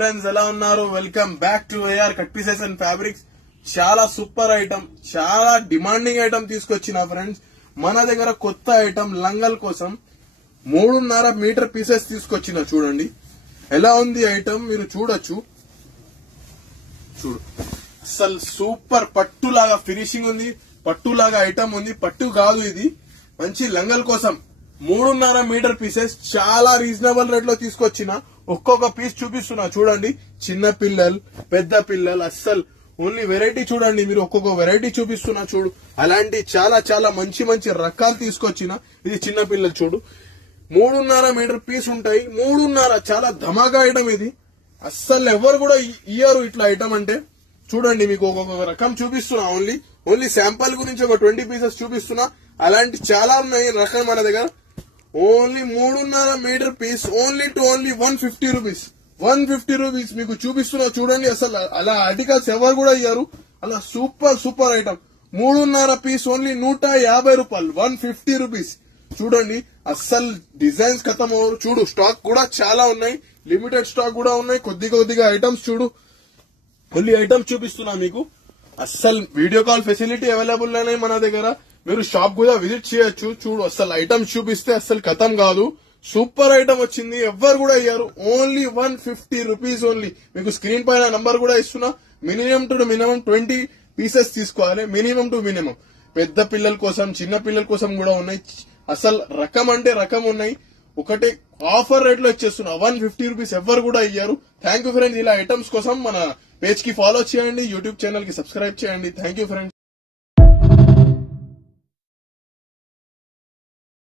Friends, ఎలా ఉన్నారు? Welcome back to AR cut pieces and fabrics. చాలా సూపర్ ఐటమ్, చాలా డిమాండింగ్ ఐటమ్ తీసుకొచ్చిన ఫ్రెండ్స్. మన దగ్గర కొత్త ఐటమ్ లంగల్ కోసం 3.5 మీటర్ పీసెస్ తీసుకొచ్చిన. చూడండి ఎలా ఉంది ఐటమ్, మీరు చూడొచ్చు. చూడు, అసలు సూపర్ పట్టులాగా ఫినిషింగ్ ఉంది, పట్టులాగా ఐటమ్ ఉంది. పట్టు కాదు ఇది, మంచి లంగల్ కోసం 3.5 మీటర్ పీసెస్ చాలా రీజనబుల్ రేట్ లో తీసుకొచ్చిన. ఒక్కొక్క పీస్ చూపిస్తున్నా చూడండి. చిన్న పిల్లలు, పెద్ద పిల్లలు, అస్సలు ఓన్లీ వెరైటీ చూడండి మీరు. ఒక్కొక్క వెరైటీ చూపిస్తున్నా చూడు. అలాంటి చాలా చాలా మంచి మంచి రకాలు తీసుకొచ్చిన. ఇది చిన్న పిల్లలు చూడు, 3.5 మీటర్ పీస్ ఉంటాయి. 3.5 చాలా ధమాకా ఐటమ్ ఇది. అస్సలు ఎవరు కూడా ఇయ్యరు ఇట్లా ఐటమ్ అంటే. చూడండి, మీకు ఒక్కొక్క రకం చూపిస్తున్నా. ఓన్లీ శాంపుల్ గురించి ఒక 20 పీసెస్ చూపిస్తున్నా. అలాంటి చాలా ఉన్నాయి రకం మన దగ్గర. Only 3.5 metre piece, only 150 rupees. 150 rupees మీకు చూపిస్తున్నా చూడండి. అసలు అలా ఆర్టికల్స్ ఎవరు కూడా ఇయ్యారు. అలా super super item. 3.5 piece only 150 రూపాయలు, 150 రూపీస్. చూడండి, అస్సలు డిజైన్స్ ఖతం అవ్వరు. చూడు, స్టాక్ కూడా చాలా ఉన్నాయి, లిమిటెడ్ స్టాక్ కూడా ఉన్నాయి. కొద్దిగా ఐటమ్స్ చూడు. ఓన్లీ ఐటమ్స్ చూపిస్తున్నా మీకు. అస్సలు వీడియో కాల్ ఫెసిలిటీ అవైలబుల్ ఉన్నాయి మన దగ్గర. మీరు షాప్ కూడా విజిట్ చేయొచ్చు. చూడు, అస్సలు ఐటమ్స్ చూపిస్తే అస్సలు ఖతం కాదు. సూపర్ ఐటమ్ వచ్చింది, ఎవ్వరు కూడా అయ్యారు. Only 150 rupees only. మీకు స్క్రీన్ పైన నంబర్ కూడా ఇస్తున్నా. మినిమం టు మినిమం 20 పీసెస్ తీసుకోవాలి, మినిమం టు మినిమం. పెద్ద పిల్లల కోసం, చిన్న పిల్లల కోసం కూడా ఉన్నాయి. అసలు రకం అంటే రకం ఉన్నాయి. ఒకటే ఆఫర్ రేట్ లో ఇచ్చేస్తున్నా. 150 రూపీస్ ఎవ్వరు కూడా అయ్యారు. Thank you friends. ఇలా ఐటమ్స్ కోసం మన పేజ్ కి ఫాలో చేయండి, యూట్యూబ్ ఛానల్ కి సబ్స్క్రైబ్ చేయండి. Thank you friends.